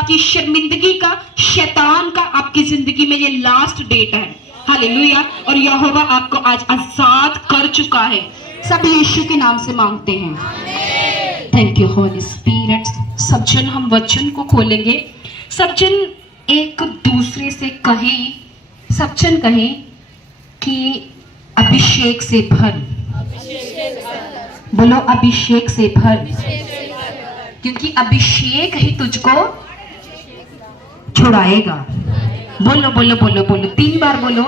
आपकी शर्मिंदगी का, शैतान का आपकी जिंदगी में ये लास्ट डेट है। हालेलुया। और यहोवा आपको आज आजाद कर चुका है। सब यीशु के नाम से मांगते हैं। Thank you holy spirit. सब जन हम वचन को खोलेंगे। सब जन एक दूसरे से कहें, सब जन कहें कि अभिषेक से भर। बोलो अभिषेक से भर, क्योंकि अभिषेक ही तुझको छुड़ाएगा। बोलो बोलो बोलो बोलो, 3 बार बोलो,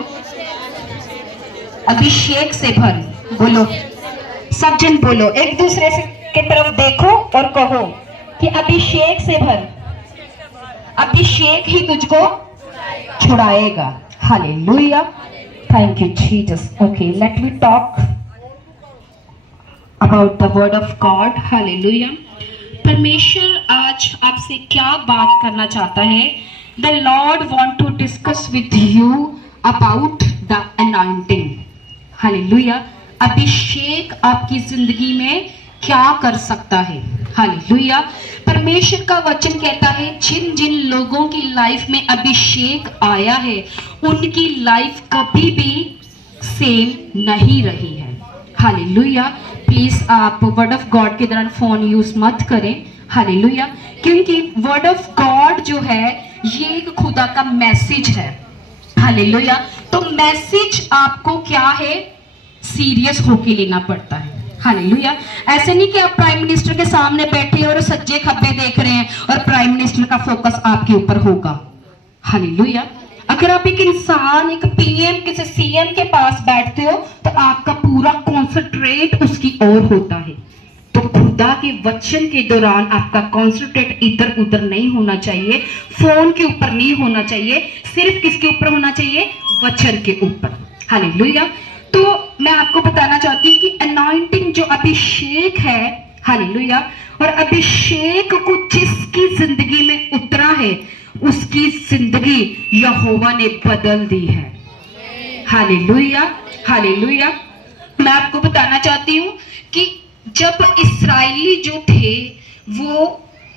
अभिषेक से भर। बोलो सब जन बोलो, एक दूसरे से की तरफ देखो और कहो कि अभिषेक से भर, अभिषेक ही तुझको छुड़ाएगा। Hallelujah. Thank you Jesus. Okay, let me talk about the word of God. Hallelujah. परमेश्वर आज आपसे क्या बात करना चाहता है? The Lord want to discuss with you about the anointing. Hallelujah. अभिषेक आपकी जिंदगी में क्या कर सकता है? हालेलुया। परमेश्वर का वचन कहता है जिन जिन लोगों की लाइफ में अभिषेक आया है उनकी लाइफ कभी भी सेम नहीं रही है। हालेलुया। प्लीज आप वर्ड ऑफ गॉड के दौरान फोन यूज मत करें। हालेलुया। क्योंकि वर्ड ऑफ गॉड जो है ये एक खुदा का मैसेज है। हालेलुया। तो मैसेज आपको क्या है, सीरियस होके लेना पड़ता है। हालेलुया। ऐसे नहीं कि आप प्राइम मिनिस्टर के सामने बैठे और सज्जे खब्बे देख रहे हैं और प्राइम मिनिस्टर का फोकस आपके ऊपर होगा। हालेलुया। अगर आप एक इंसान, एक पीएम, किसी सीएम के पास बैठते हो तो आपका पूरा कॉन्सेंट्रेट उसकी ओर होता है। तो खुदा के वचन के दौरान आपका कॉन्सेंट्रेट इधर उधर नहीं होना चाहिए, फोन के ऊपर नहीं होना चाहिए, सिर्फ किसके ऊपर होना चाहिए? वचन के ऊपर। हालेलुया। तो मैं आपको बताना चाहती हूँ कि अनॉइंटिंग जो अभिषेक है, हालेलुया, और अभिषेक को जिसकी जिंदगी में उतरा है उसकी जिंदगी यहोवा ने बदल दी है। हालेलुया। हालेलुया। मैं आपको बताना चाहती हूँ कि जब इस्राएली जो थे वो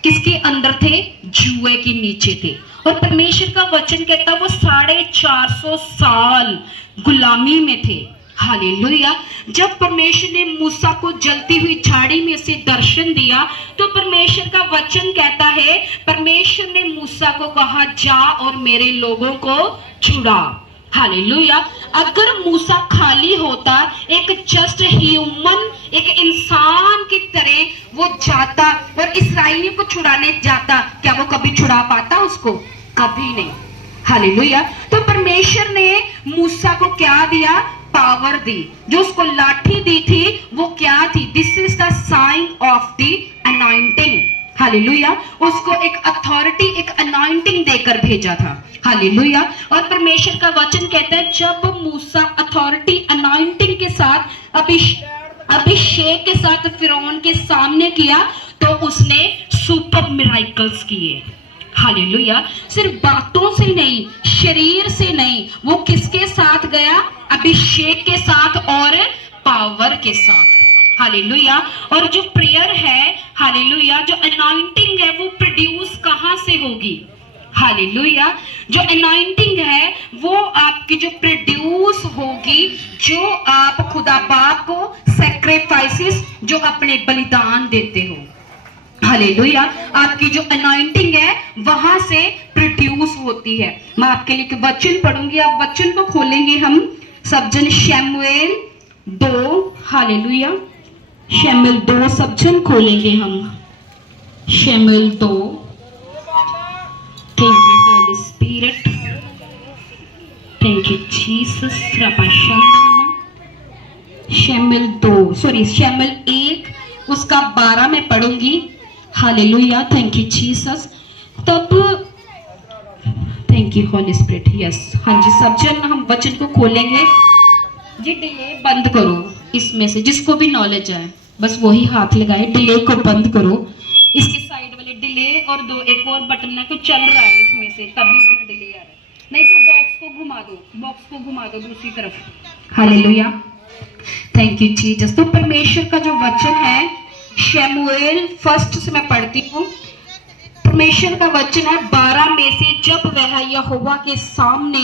किसके अंदर थे? जुए के नीचे थे। और परमेश्वर का वचन कहता वो 450 साल गुलामी में थे। हालेलुया। जब परमेश्वर ने मूसा को जलती हुई झाड़ी में से दर्शन दिया तो परमेश्वर का वचन कहता है परमेश्वर ने मूसा को कहा जा और मेरे लोगों को छुड़ा। हालेलुया। अगर मूसा खाली होता, एक जस्ट ह्यूमन, एक इंसान की तरह वो जाता और इस्राएलियों को छुड़ाने जाता, क्या वो कभी छुड़ा पाता उसको? कभी नहीं। हालेलुया। तो परमेश्वर ने मूसा को क्या दिया? पावर दी। जो उसको लाठी दी थी वो क्या थी? This is the sign of the anointing. Hallelujah. उसको एक अथॉरिटी, एक अनॉइंटिंग देकर भेजा था। हालेलुया। और परमेश्वर का वचन कहता है जब मूसा अथॉरिटी, अनॉइंटिंग के साथ, अभिषेक के साथ फिरौन के सामने किया तो उसने सुपर मिराकल्स किए। हालेलुया। सिर्फ बातों से नहीं, शरीर से नहीं, वो किसके साथ गया? अभिषेक के साथ और पावर के साथ। हालेलुया। और जो प्रेयर है, हालेलुया, जो अनॉइंटिंग है वो प्रोड्यूस कहां से होगी? हालेलुया। जो अनॉइंटिंग है वो आपकी जो प्रोड्यूस होगी, जो आप खुदा बाप को सैक्रिफाइसेस, जो अपने बलिदान देते हो। हालेलुया। आपकी जो अनॉइंटिंग है वहां से प्रोड्यूस होती है। मैं आपके लिए वचन पढ़ूंगी, आप वचन को खोलेंगे हम सब जन। शमूएल 2। हालेलुया। शमूएल 2 सब जन खोलेंगे हम। शमूएल 2। Thank you Holy Spirit. Thank you Jesus. शमूएल 2, सॉरी शमूएल 1 उसका 12 में पढ़ूंगी। हालेलुया। Thank you Jesus. तब thank you Holy Spirit. Yes, हाँ जी, सब जन हम वचन को खोलेंगे। जी डिले बंद करो, इसमें से जिसको भी नॉलेज है बस वही हाथ लगाए। डिले को बंद करो, इसके साइड वाले डिले और दो एक और बटन है तो चल रहा है इसमें से, तभी इतना डिले आ रहा है। नहीं तो बॉक्स को घुमा दो, बॉक्स को घुमा दो दूसरी तरफ। हालेलुया। Thank you Jesus. तो परमेश्वर का जो वचन है शमूएल 1 से मैं पढ़ती हूँ। परमेश्वर का वचन है 12 में से, जब वह यहोवा के सामने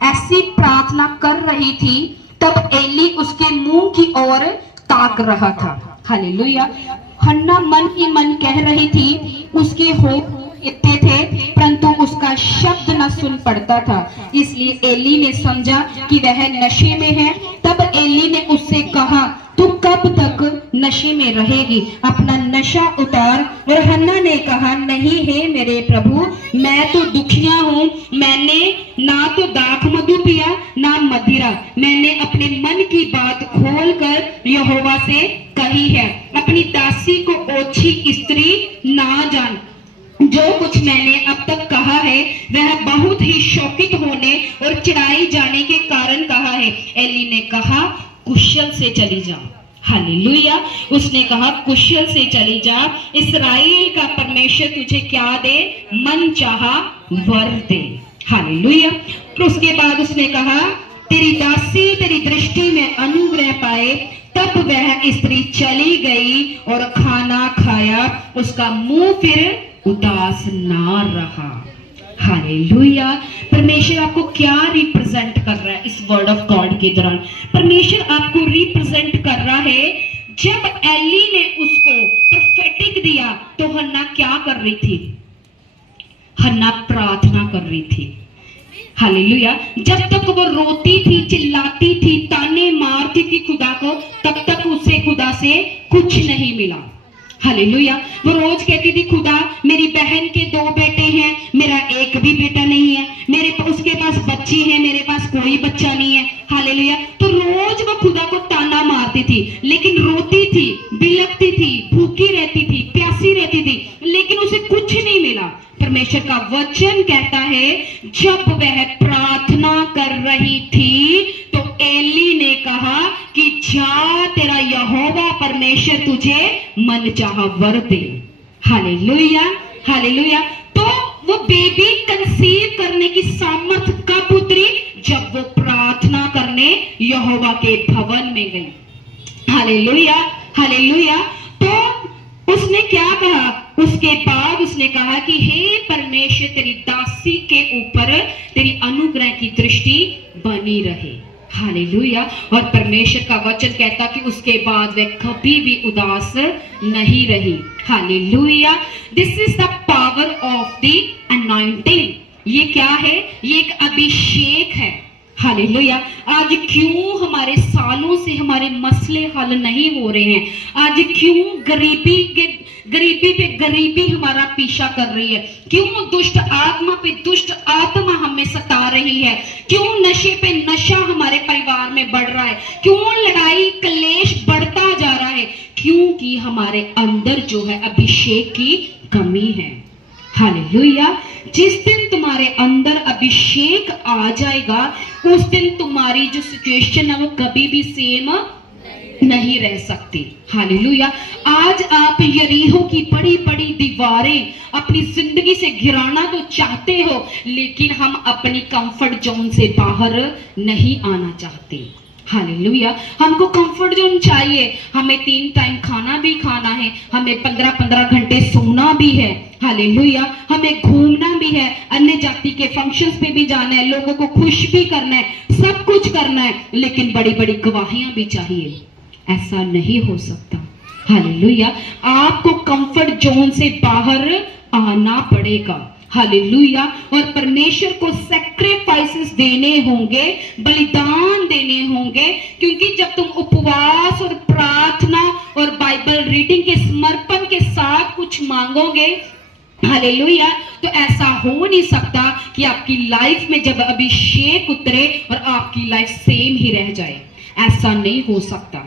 ऐसी प्रार्थना कर रही थी तब एली उसके मुंह की ओर ताक रहा था। हालेलुया। हन्ना मन ही मन कह रही थी, उसके होठ इतने थे परंतु उसका शब्द न सुन पड़ता था, इसलिए एली ने समझा कि वह नशे में है। तब एली ने उससे कहा, तू कब तक नशे में रहेगी, अपना नशा उतार। और हन्ना ने कहा, नहीं है मेरे प्रभु, मैं तो दुखिया हूँ, मैंने ना तो दाख मधु पिया ना मदिरा, मैंने अपने मन की बात खोल कर यहोवा से कही है, अपनी दासी को ओछी स्त्री ना जान। जो कुछ मैंने अब तक कहा है वह बहुत ही शोकित होने और चिढ़ाई जाने के कारण कहा है। एली ने कहा, कुशल से चली जा। हालेलुया। उसने कहा, कुशल से चली जा, इस्राएल का परमेश्वर तुझे क्या दे, मन चाहा वर दे। हालेलुया। तो उसके बाद उसने कहा, तेरी दासी तेरी दृष्टि में अनुग्रह पाए। तब वह स्त्री चली गई और खाना खाया, उसका मुंह फिर उदास ना रहा। हालेलुया। परमेश्वर आपको क्या रिप्रेजेंट कर रहा है इस वर्ड ऑफ गॉड के दौरान? परमेश्वर आपको रिप्रेजेंट कर रहा है, जब एली ने उसको प्रोफेटिक दिया तो हन्ना क्या कर रही थी? हन्ना प्रार्थना कर रही थी। हालेलुया। जब तक वो रोती थी, चिल्लाती थी, ताने मारती थी खुदा को, तब तक उसे खुदा से कुछ नहीं मिला। हालेलुया। वो रोज कहती थी, खुदा मेरी बहन के 2 बेटे हैं, मेरा एक भी बेटा नहीं है, उसके पास बच्ची है, मेरे पास कोई बच्चा नहीं है। हालेलुया। तो रोज वो खुदा को ताना मारती थी, लेकिन रोती थी, बिलखती थी, भूखी रहती थी, प्यासी रहती थी, लेकिन उसे कुछ नहीं मिला। परमेश्वर का वचन कहता है, जब वह प्रार्थना कर रही थी तो एली ने कहा कि जा, तेरा यहोवा परमेश्वर तुझे मन चाहा वर दे। हालेलुया। हालेलुया। तो वो बेबी कंसीव करने की सामर्थ कब उतरी? जब वो प्रार्थना करने यहोवा के भवन में गई। हालेलुया। हालेलुया। तो उसने क्या कहा? उसके बाद उसने कहा कि हे परमेश्वर, तेरी दासी के ऊपर तेरी अनुग्रह की दृष्टि बनी रहे। हालेलुया। और परमेश्वर का वचन कहता कि उसके बाद वह कभी भी उदास नहीं रही। Hallelujah. This is the power of the anointing. ये क्या है? ये एक अभिषेक है। हालेलुया। आज क्यों हमारे सालों से हमारे मसले हल नहीं हो रहे हैं? आज क्यों गरीबी पे गरीबी हमारा पीछा कर रही है? क्यों दुष्ट आत्मा पे दुष्ट आत्मा हमें सता रही है? क्यों नशे पे नशा हमारे परिवार में बढ़ रहा है? क्यों लड़ाई क्लेश बढ़ता जा रहा है? क्योंकि हमारे अंदर जो है अभिषेक की कमी है। हालेलुया। जिस दिन तुम्हारे अंदर अभिषेक आ जाएगा, उस दिन तुम्हारी जो सिचुएशन है वो कभी भी सेम नहीं रह सकती। हालेलुया। आज आप यरीहो की बड़ी बड़ी दीवारें अपनी जिंदगी से गिराना तो चाहते हो, लेकिन हम अपनी कंफर्ट जोन से बाहर नहीं आना चाहते। हालेलुया। हमको कंफर्ट जोन चाहिए। हमें 3 टाइम खाना भी खाना है, हमें 15-15 घंटे सोना भी है। हालेलुया। हमें घूमना भी है, अन्य जाति के फंक्शंस पे भी जाना है, लोगों को खुश भी करना है, सब कुछ करना है, लेकिन बड़ी बड़ी गवाहियां भी चाहिए। ऐसा नहीं हो सकता। हालेलुया। आपको कंफर्ट जोन से बाहर आना पड़ेगा। हालेलुया। और परमेश्वर को सैक्रिफाइसेस देने होंगे, बलिदान देने होंगे, क्योंकि जब तुम उपवास और प्रार्थना और बाइबल रीडिंग के समर्पण के साथ कुछ मांगोगे, हालेलुया, तो ऐसा हो नहीं सकता कि आपकी लाइफ में जब अभिषेक उतरे और आपकी लाइफ सेम ही रह जाए। ऐसा नहीं हो सकता।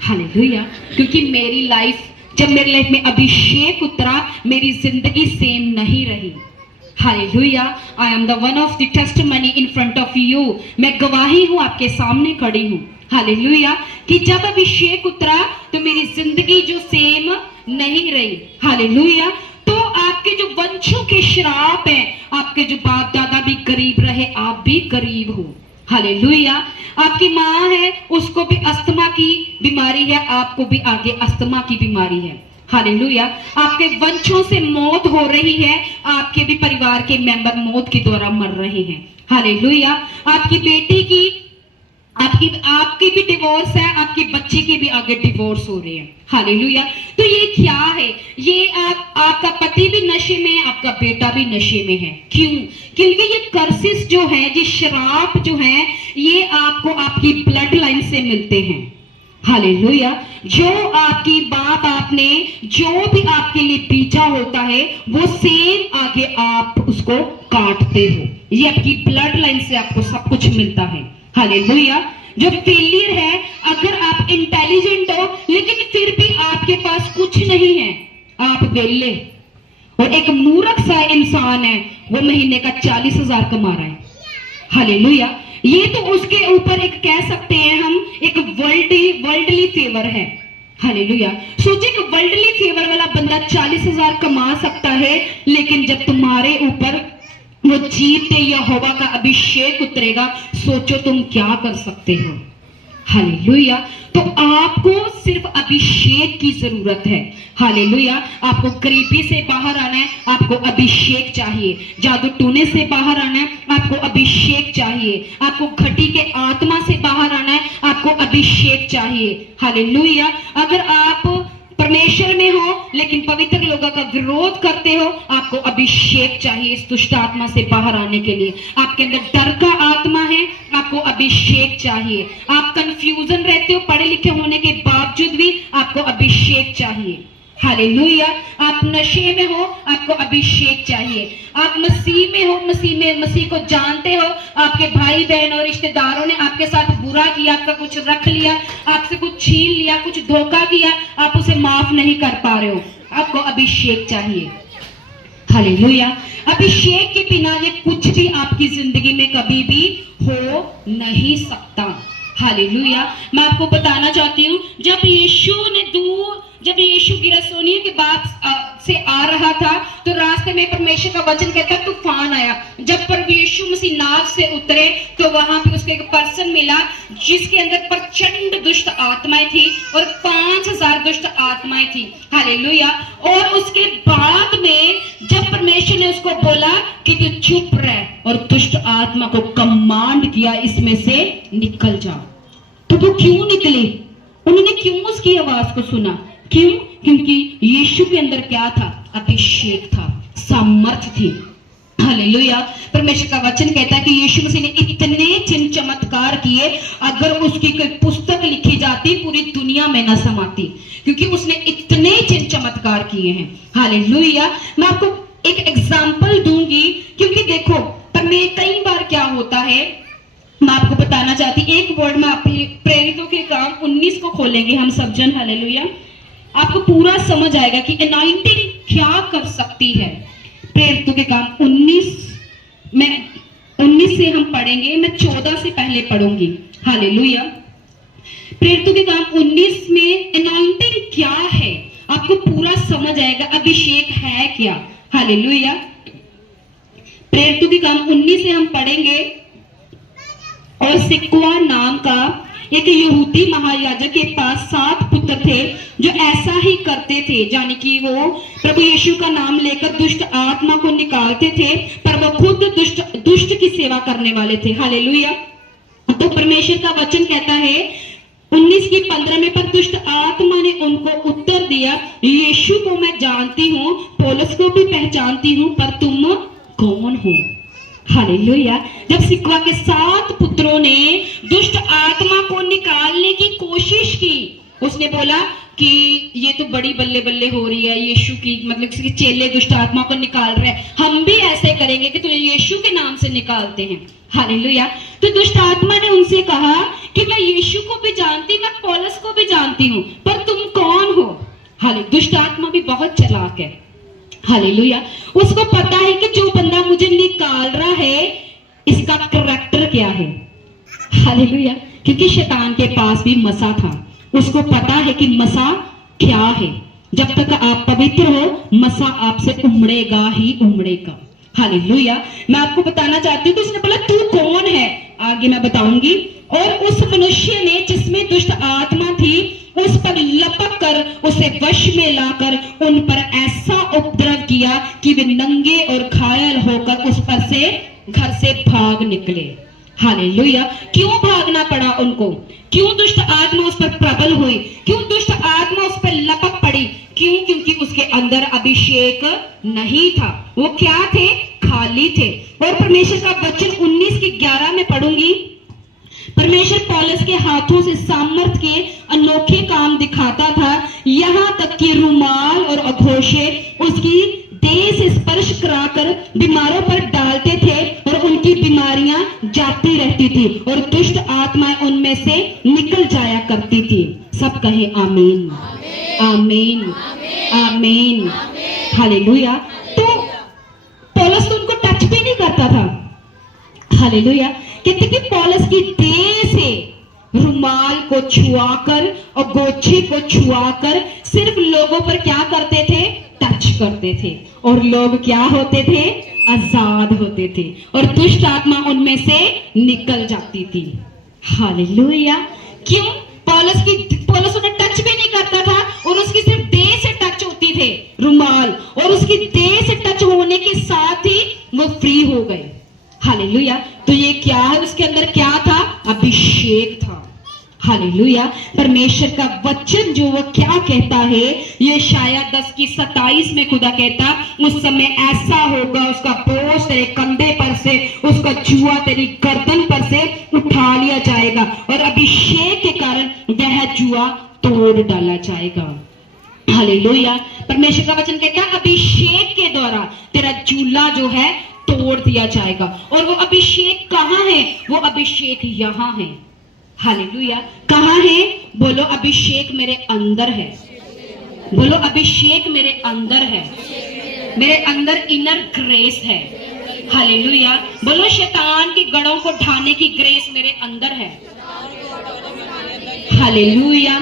हालेलुया। क्योंकि मेरी लाइफ, जब मेरी लाइफ में अभिषेक उतरा, मेरी जिंदगी सेम नहीं रही। Hallelujah. I am the one of the testimony in front of you. मैं गवाही हूं, आपके सामने खड़ी हूं। हालेलुया। कि जब अभिषेक उतरा तो मेरी जिंदगी जो सेम नहीं रही। हालेलुया। तो आपके जो वंशों के श्राप हैं, आपके जो बाप दादा भी गरीब रहे, आप भी गरीब हो। हालेलुया। आपकी माँ है, उसको भी अस्थमा की बीमारी है, आपको भी आगे अस्थमा की बीमारी है। हालेलुया। आपके वंशों से मौत हो रही है, आपके भी परिवार के मेंबर मौत के द्वारा मर रहे हैं। हालेलुया। आपकी बेटी की आपकी भी डिवोर्स है, आपके बच्चे की भी आगे डिवोर्स हो रहे हैं। हालेलुया। तो ये क्या है? ये आपका पति भी नशे में है, आपका बेटा भी नशे में है। क्यों? क्योंकि ये कर्सिस जो है, ये श्राप जो है, ये आपको आपकी ब्लड लाइन से मिलते हैं। हालेलुया। जो आपकी बाप आपने जो भी आपके लिए बीजा होता है, वो सेम आगे आप उसको काटते हो। ये आपकी ब्लड लाइन से आपको सब कुछ मिलता है। हालेलुया। जो फेलियर है, अगर आप इंटेलिजेंट हो लेकिन फिर भी आपके पास कुछ नहीं है, आप वेले, और एक मूर्ख सा इंसान है, वो महीने का 40,000 कमा रहा है। हालेलुया। ये तो उसके ऊपर एक कह सकते हैं हम, एक वर्ल्डली फेवर है। हालेलुया। सोचिए कि वर्ल्डली फेवर वाला बंदा 40,000 कमा सकता है, लेकिन जब तुम्हारे ऊपर वो जीते यहोवा का अभिषेक उतरेगा, सोचो तुम क्या कर सकते हो। हालेलुया। तो आपको सिर्फ अभिषेक की जरूरत है। हालेलुया। आपको गरीबी से बाहर आना है, आपको अभिषेक चाहिए। जादू टूने से बाहर आना है, आपको अभिषेक चाहिए। आपको घटी के आत्मा से बाहर आना है, आपको अभिषेक चाहिए। हालेलुया। अगर आप परमेश्वर में हो लेकिन पवित्र लोगों का विरोध करते हो, आपको अभिषेक चाहिए इस दुष्ट आत्मा से बाहर आने के लिए। आपके अंदर डर का आत्मा है, आपको अभिषेक चाहिए। आप कंफ्यूजन रहते हो पढ़े लिखे होने के बावजूद भी, आपको अभिषेक चाहिए। हालेलुया। आप नशे में हो, आपको अभिषेक चाहिए। आप मसीह में हो, मसीह को जानते हो, आपके भाई बहन और रिश्तेदारों ने आपके साथ बुरा किया, आपका कुछ रख लिया, आपसे कुछ छीन लिया, कुछ धोखा किया, आप उसे माफ नहीं कर पा रहे हो, आपको अभिषेक चाहिए। हालेलुया। अभिषेक के बिना ये कुछ भी आपकी जिंदगी में कभी भी हो नहीं सकता। हालेलुया। मैं आपको बताना चाहती हूँ, जब यीशु गिरसोनियों के बाद से आ रहा था, तो रास्ते में परमेश्वर का वचन कहता है तूफान आया। जब प्रभु यीशु मसीह नाव से उतरे, तो वहां पे उसको एक पर्सन मिला जिसके अंदर प्रचंड दुष्ट आत्माएं थी और 5,000 दुष्ट आत्माएं थी। हालेलुया। और उसके बाद में जब परमेश्वर ने उसको बोला कि तू चुप रह, और दुष्ट आत्मा को कमांड किया इसमें से निकल जा, तो वो क्यों निकली? उन्होंने क्यों उसकी आवाज को सुना? क्यों? क्योंकि यीशु के अंदर क्या था? अभिषेक था, सामर्थ्य थी। हालेलुया। परमेश्वर का वचन कहता है कि यीशु मसीह ने इतने चिन्ह चमत्कार किए, अगर उसकी कोई पुस्तक लिखी जाती पूरी दुनिया में न समाती, क्योंकि उसने इतने चिन्ह चमत्कार किए हैं। हालेलुया। मैं आपको एक एग्जाम्पल दूंगी, क्योंकि देखो कई बार क्या होता है, मैं आपको बताना चाहती, एक वर्ड में अपने प्रेरितों के काम 19 को खोलेंगे हम सब जन। हालेलुया। आपको पूरा समझ आएगा कि अनॉइंटिंग क्या कर सकती है। प्रेरितों के काम 19 से हम पढ़ेंगे, मैं 14 से पहले पढ़ूंगी। हालेलुया। प्रेरितों के काम 19 में अनॉइंटिंग क्या है आपको पूरा समझ आएगा, अभिषेक है क्या। हालेलुया। प्रेरितों के काम 19 से हम पढ़ेंगे। और सिक्वा नाम का एक यहूदी महायाजक के पास 7 पुत्र थे जो ऐसा ही करते थे, यानी कि वो प्रभु यीशु का नाम लेकर दुष्ट आत्मा को निकालते थे, पर वो खुद दुष्ट की सेवा करने वाले थे। हालेलुया। तो परमेश्वर का वचन कहता है 19:15 में, पर दुष्ट आत्मा ने उनको उत्तर दिया, यीशु को मैं जानती हूँ, पौलुस को भी पहचानती हूँ, पर तुम कौन हो? हालेलुया। जब सिक्वा के 7 पुत्रों ने दुष्ट आत्मा को निकालने की कोशिश की, उसने बोला कि ये तो बड़ी बल्ले बल्ले हो रही है, यीशु की मतलब कि चेले दुष्ट आत्मा को निकाल रहे हैं, हम भी ऐसे करेंगे कि तुझे यीशु के नाम से निकालते हैं। हालेलुया। तो दुष्ट आत्मा ने उनसे कहा कि मैं यीशु को भी जानती, मैं पौलुस को भी जानती हूँ, पर तुम कौन हो? हालेलुया। दुष्ट आत्मा भी बहुत चालाक है। हालेलुया। उसको पता है कि जो बंदा मुझे निकाल रहा है इसका करैक्टर क्या है। हालेलुया। क्योंकि शैतान के पास भी मसा था, उसको पता है कि मसा क्या है। जब तक आप पवित्र हो, मसा आपसे उमड़ेगा ही उमड़ेगा। हालेलुया। मैं आपको बताना चाहती हूँ, तो उसने बोला तू कौन है? आगे मैं बताऊंगी। और उस मनुष्य ने जिसमें दुष्ट आत्मा थी उस पर लपक कर उसे वश में लाकर उन पर ऐसा उपद्रव किया कि वे नंगे और घायल होकर उस पर से घर से भाग निकले। हालेलुया। क्यों भागना पड़ा उनको? क्यों दुष्ट आत्मा उस पर प्रबल हुई? क्यों दुष्ट आत्मा उस पर लपक पड़ी? क्यों? क्योंकि उसके अंदर अभिषेक नहीं था। वो क्या थे? खाली थे। और परमेश्वर का वचन 19:11 में पढ़ूंगी। परमेश्वर पौलुस के हाथों से सामर्थ के अनोखे काम दिखाता था, यहाँ तक कि रुमाल और अघोषे उसकी देह से स्पर्श कराकर बीमारों पर डालते थे और उनकी बीमारियां जाती रहती थी और दुष्ट आत्माएं उनमें से निकल जाया करती थी। सब कहे आमीन, आमीन, आमीन, हालेलुया। तो पौलुस तो उनको टच भी नहीं करता था। हालेलुया। कहते कि पौलुस की देह से रुमाल को छुआकर और गोछे को छुआकर सिर्फ लोगों पर क्या करते थे? टच करते थे। और लोग क्या होते थे? आजाद होते थे और दुष्ट आत्मा उनमें से निकल जाती थी। हालेलुया। क्यों? पौलुस उन्हें टच भी नहीं करता था और उसकी सिर्फ देह से टच होती थे रुमाल, और उसकी देह से टच होने के साथ ही वो फ्री हो गए। हालेलुया। तो ये क्या है? उसके अंदर क्या था? अभिषेक था। हालेलुया। परमेश्वर का वचन जो वो क्या कहता है, ये शायद 10:27 में खुदा कहता, उस समय ऐसा होगा उसका बोझ तेरे कंधे पर से, उसका जुआ तेरी गर्दन पर से उठा लिया जाएगा और अभिषेक के कारण वह जुआ तोड़ डाला जाएगा। हालेलुया। परमेश्वर का वचन कहता है अभिषेक के द्वारा तेरा जूला जो है तोड़ दिया जाएगा। और वो अभिषेक कहाँ है? वो अभिषेक यहाँ है। हालेलुया। कहाँ है? बोलो अभिषेक मेरे अंदर है। बोलो अभिषेक मेरे अंदर है। मेरे अंदर इनर ग्रेस है। हालेलुया। बोलो शैतान की गढ़ों को ढाने की ग्रेस मेरे अंदर है। हालेलुया।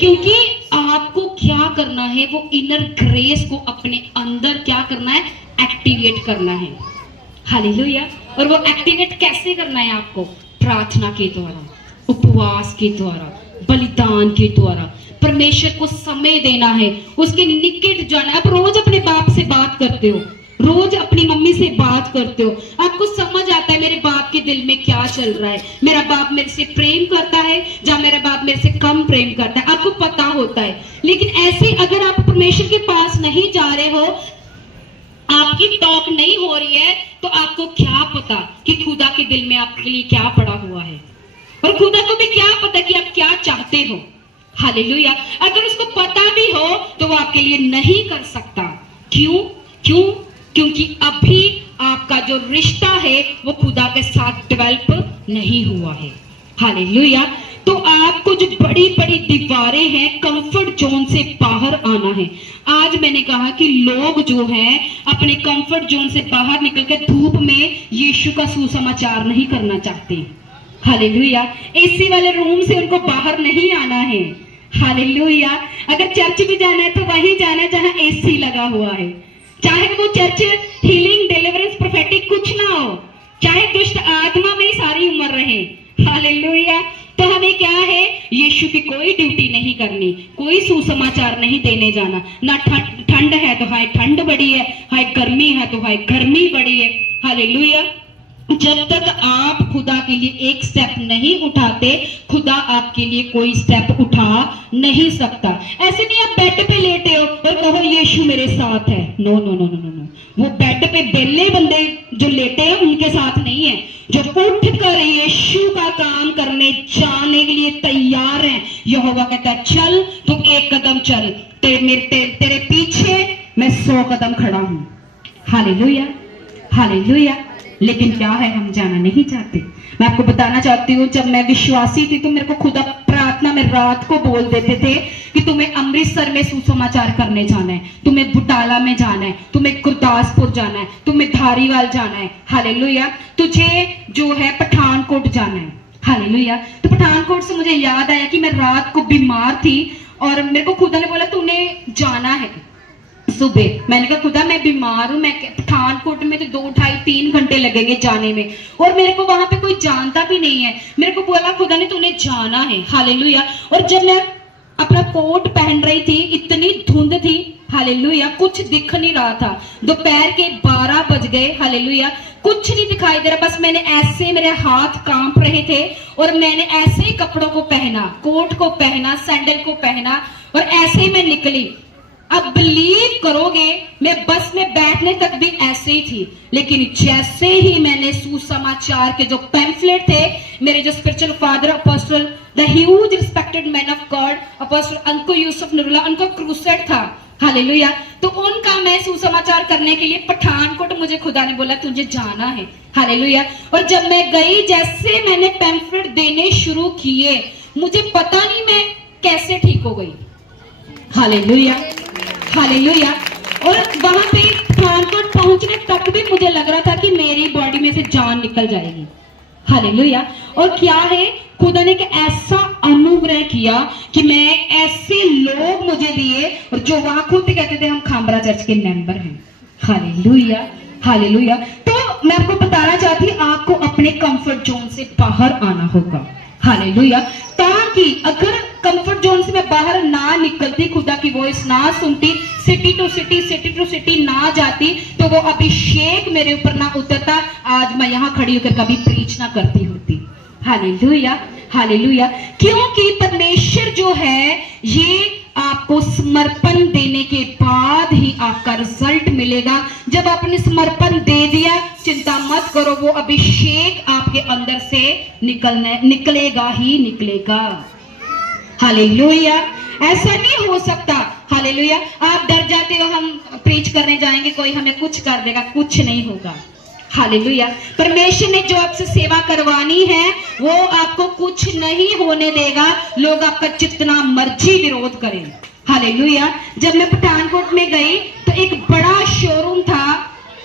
क्योंकि आपको क्या करना है? वो इनर ग्रेस को अपने अंदर क्या करना है? एक्टिवेट करना है। हालेलुया। और वो एक्टिवेट कैसे करना है आपको? प्रार्थना के द्वारा, उपवास के द्वारा, बलिदान के द्वारा। परमेश्वर को समय देना है, उसके निकट जाना। आप रोज अपने बाप से बात करते हो, रोज अपनी मम्मी से बात करते हो, आपको समझ आता है मेरे बाप के दिल में क्या चल रहा है, मेरा बाप मेरे से प्रेम करता है या मेरा बाप मेरे से कम प्रेम करता है, आपको पता होता है। लेकिन ऐसे अगर आप परमेश्वर के पास नहीं जा रहे हो, आपकी टॉक नहीं हो रही है, तो आपको क्या पता कि खुदा के दिल में आपके लिए क्या पड़ा हुआ है, और खुदा को भी क्या पता कि आप क्या चाहते हो। हालेलुया। अगर उसको पता भी हो तो वो आपके लिए नहीं कर सकता। क्यों? क्योंकि अभी आपका जो रिश्ता है वो खुदा के साथ डेवलप नहीं हुआ है। हालेलुया। तो आपको जो बड़ी बड़ी दीवारें हैं, कंफर्ट जोन से बाहर आना है। आज मैंने कहा कि लोग जो हैं अपने कंफर्ट जोन से बाहर निकलकर धूप में यीशु का सुसमाचार नहीं करना चाहते। हालेलुया। एसी वाले रूम से उनको बाहर नहीं आना है। हालेलुया। अगर चर्च भी जाना है तो वहीं जाना है जहां एसी लगा हुआ है, चाहे वो चर्च हीलिंग, डिलीवरेंस, प्रोफेटिक कुछ ना हो, चाहे दुष्ट आत्मा में ही सारी उम्र रहे। हालेलुया। तो हमें क्या है? यीशु की कोई ड्यूटी नहीं करनी, कोई सुसमाचार नहीं देने जाना। ना ठंड है तो हाय ठंड बड़ी है, हाय गर्मी है तो हाय गर्मी बड़ी है। हालेलुया। जब तक आप खुदा के लिए एक स्टेप नहीं उठाते, खुदा आपके लिए कोई स्टेप उठा नहीं सकता। ऐसे नहीं आप बेड पे लेटे हो और कहो यीशु मेरे साथ है। No no no no no. वो बेड पे बेले बंदे जो लेटे हैं उनके साथ नहीं है। जो उठ कर यीशु का काम करने जाने के लिए तैयार हैं, यहोवा कहता है चल, तुम एक कदम चल, तेरे पीछे मैं 100 कदम खड़ा हूं। हालेलुया। हालेलुया। लेकिन क्या है? हम जाना नहीं चाहते। मैं आपको बताना चाहती हूँ, जब मैं विश्वासी थी तो मेरे को खुदा प्रार्थना में रात को बोल देते थे कि तुम्हें अमृतसर में सुसमाचार करने जाना है, तुम्हें बुटाला में जाना है, तुम्हें गुरदासपुर जाना है, तुम्हें धारीवाल जाना है। हालेलुया। तुझे जो है पठानकोट जाना है। हालेलुया। तो पठानकोट से मुझे याद आया कि मैं रात को बीमार थी और मेरे को खुदा ने बोला तूने जाना है सुबह। मैंने कहा खुदा मैं बीमार हूं, मैं पठानकोट में तो 2, 2.5, 3 घंटे लगेंगे जाने में, और मेरे को वहां पे कोई जानता भी नहीं है। मेरे को बोला खुदा ने तूने जाना है। हालेलुया। और जब मैं अपना कोट पहन रही थी, इतनी धुंध थी, हालेलुया, कुछ दिख नहीं रहा था। दोपहर के 12 बज गए, हालेलुया, कुछ नहीं दिखाई दे रहा। बस मैंने ऐसे, मेरे हाथ कांप रहे थे और मैंने ऐसे ही कपड़ों को पहना, कोट को पहना, सैंडल को पहना और ऐसे ही मैं निकली। अब बिलीव करोगे, मैं बस में बैठने तक भी ऐसे ही थी, लेकिन जैसे ही मैंने सुसमाचार के जो पैम्फलेट थे, मेरे जो spiritual father apostle, the huge respected man of God apostle Ankur Yusuf Noorullah, उनका क्रूसेड था, हालेलुया, तो उनका मैं सुसमाचार करने के लिए पठानकोट मुझे खुदा ने बोला तुझे जाना है, हालेलुया। और जब मैं गई, जैसे मैंने पैम्फलेट देने शुरू किए, मुझे पता नहीं मैं कैसे ठीक हो गई, हालेलुया, हालेलुया। और वहां पे पठानकोट पहुंचने तक भी मुझे लग रहा था कि मेरी बॉडी में से जान निकल जाएगी, हालेलुया। और क्या है, खुदा ने एक ऐसा अनुग्रह किया कि मैं, ऐसे लोग मुझे दिए, और जो वहां खुद कहते थे हम खामरा चर्च के मेंबर हैं, हालेलुया, हालेलुया। तो मैं आपको बताना चाहती हूँ, आपको अपने कंफर्ट जोन से बाहर आना होगा, हालेलुया, ताकि अगर कंफर्ट जोन से मैं बाहर ना निकलती, खुदा की वॉइस ना सुनती, सिटी टू सिटी ना जाती, तो वो अभिषेक मेरे ऊपर ना उतरता, आज मैं यहाँ खड़ी होकर कभी प्रीच ना करती होती, हालेलुया, हालेलुया। क्योंकि परमेश्वर जो है, ये आपको समर्पण देने के बाद ही आपका रिजल्ट मिलेगा। जब आपने समर्पण दे दिया, चिंता मत करो, वो अभिषेक आपके अंदर से निकलेगा ही निकलेगा, हालेलुया। ऐसा नहीं हो सकता, हालेलुया, आप डर जाते हो हम प्रीच करने जाएंगे, कोई हमें कुछ कर देगा, कुछ नहीं होगा, हालेलुया। परमेश्वर ने जो आपसे सेवा करवानी है, वो आपको कुछ नहीं होने देगा, लोग आपका जितना मर्जी विरोध करें, हालेलुया। जब मैं पठानकोट में गई तो एक बड़ा शोरूम था,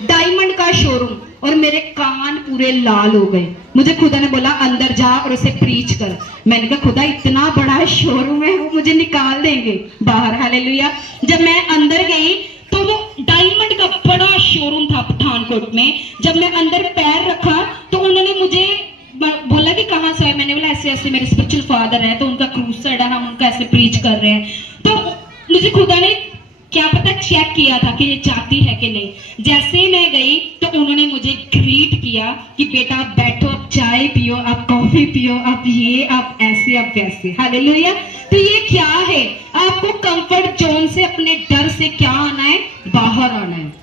डायमंड का शोरूम, और मेरे कान पूरे लाल हो गए। मुझे खुदा ने बोला अंदर जा और उसे प्रीच कर। मैंने कहा खुदा इतना बड़ा शोरूम है, वो मुझे निकाल देंगे बाहर, हालेलुया। जब मैं अंदर गई तो वो डायमंड का बड़ा शोरूम था पठानकोट में। जब मैं अंदर पैर रखा तो उन्होंने मुझे बोला कि कहाँ से है, मैंने बोला ऐसे ऐसे मेरे स्पिरिचुअल फादर है, तो उनका क्रूसेड है, हम उनका ऐसे प्रीच कर रहे हैं। तो मुझे खुदा ने क्या पता चेक किया था कि ये चाहती है कि नहीं। जैसे मैं गई तो उन्होंने मुझे ग्रीट किया कि बेटा आप बैठो, आप चाय पियो, आप कॉफी पियो, आप ये, आप ऐसे, आप वैसे, हालेलुया। तो ये क्या है, आपको कंफर्ट जोन से, अपने डर से क्या आना है, बाहर आना है।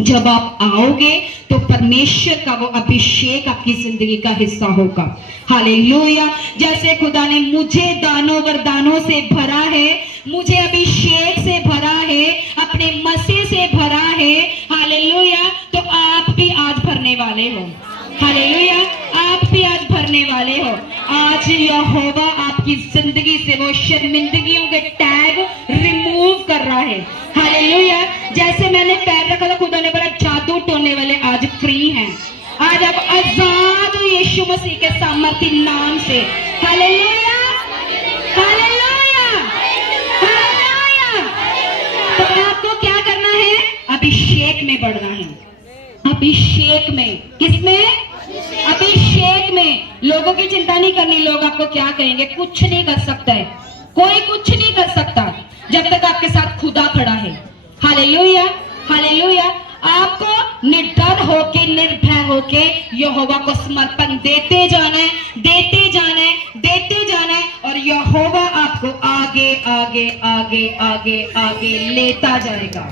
जब आप आओगे तो परमेश्वर का वो अभिषेक आपकी जिंदगी का हिस्सा होगा, हालेलुया। जैसे खुदा ने मुझे दानों वरदानों से भरा है, मुझे अभिषेक से भरा है, अपने मसीह से भरा है, हालेलुया, तो आप भी आज भरने वाले हो, हालेलुया, आप भी आज भरने वाले हो। आज यहोवा आपकी जिंदगी से वो शर्मिंदगियों के टैग रिमूव कर रहा है, हालेलुया। जैसे मैंने पैर रखा था, खुदा ने बोला जादू टोने वाले आज फ्री हैं, आज आप आजाद हो यीशु मसीह के सामर्थ्य नाम से, हालेलुया, हालेलुया, हालेलुया। तो आपको क्या करना है, अभिषेक में बढ़ना है, अभिषेक में, किसमें, अभिषेक में। लोगों की चिंता नहीं करनी, लोग आपको क्या कहेंगे, कुछ नहीं कर सकता है, कोई कुछ नहीं कर सकता जब तक आपके साथ खुदा खड़ा है, हालेलुया, हालेलुया। आपको निडर होके, निर्भय होके यहोवा को समर्पण देते जाना है, देते जाना है, देते जाना है, और यहोवा आपको आगे आगे आगे आगे आगे लेता जाएगा,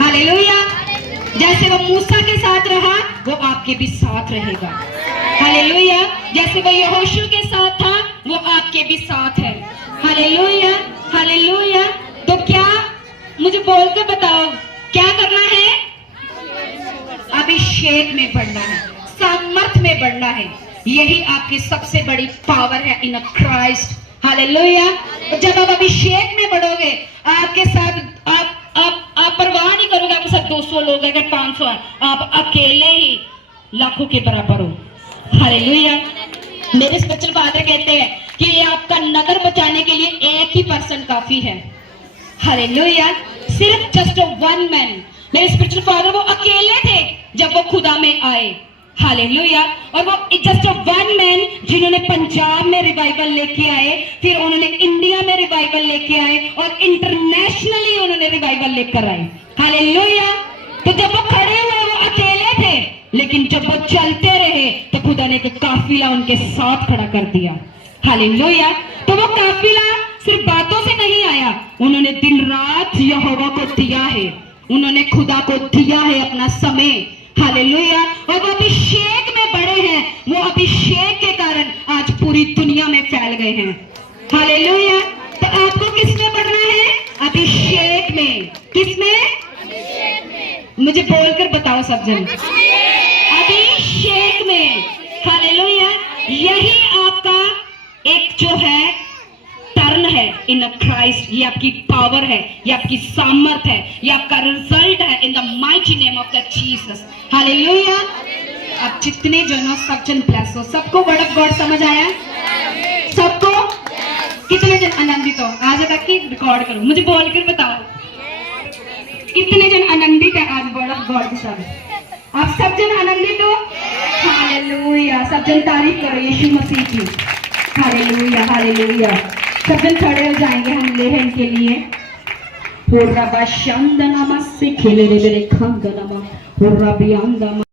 हालेलुया। जैसे वो मूसा के साथ रहा, वो आपके भी साथ रहेगा, हालेलुया। जैसे वो यहोशू के साथ था, वो आपके भी साथ है, हालेलुया, हालेलुया। तो क्या, मुझे बोल के बताओ क्या करना है, अभिषेक में बढ़ना है, सामर्थ में बढ़ना है। यही आपकी सबसे बड़ी पावर है इन क्राइस्ट, हालेलुया। जब आप अभिषेक में बढ़ोगे, आपके साथ आप परवाह नहीं करोगे, आपके साथ 200 लोग हैं, 500 है, आप अकेले ही लाखों के बराबर हो, हालेलुया। मेरे स्पिरिचुअल फादर कहते हैं कि आपका नगर बचाने के लिए एक ही पर्सन काफी है, हालेलुया, सिर्फ जस्ट वन मैन। मेरे स्पिरिचुअल फादर वो अकेले थे जब वो खुदा में आए, हालेलुया। और वो जस्ट वन मैन जिन्होंने पंजाब में रिवाइवल लेके आए, फिर उन्होंने इंडिया में रिवाइवल लेके आए और इंटरनेशनली उन्होंने रिवाइवल लेकर आए। हालेलुया। तो जब वो खड़े हुए वो अकेले थे, लेकिन जब वो चलते रहे तो खुदा ने एक काफिला उनके साथ खड़ा कर दिया। हालेलुया। तो वो काफिला सिर्फ बातों से नहीं आया, उन्होंने दिन रात यहोवा को दिया है, उन्होंने खुदा को दिया है अपना समय। हालेलुया। और वो अभिषेक में बढ़े हैं, वो अभिषेक के कारण आज पूरी दुनिया में फैल गए हैं। हालेलुया। तो आपको किसमें बढ़ना है? अभिषेक में। किसमें? मुझे बोलकर बताओ सब जन। अभिषेक में। हालेलुया। यही आपका एक जो है टर्न है इन क्राइस्ट, ये आपकी पावर है, ये आपकी सामर्थ है, ये आपका रिजल्ट है in the mighty name of the Jesus. Hallelujah. अब जितने जन हो सब जन ब्लेस हो। सबको वर्ड ऑफ गॉड समझ आया? सबको? कितने जन आनंदित हो? आज तक की रिकॉर्ड करो, मुझे बोलकर बताओ कितने जन आनंदित है आज वर्ड ऑफ गॉड के साथ? आप सब जन आनंदित हो? हालेलुया। सब जन तारीफ करो यीशु मसीह की। हालेलुया। हालेलुया। सब जन खड़े हो जाएंगे हम लेहन के लिए। हो रबा शंदनमा से खेले रे रे खंदनमा हो रबियांदमा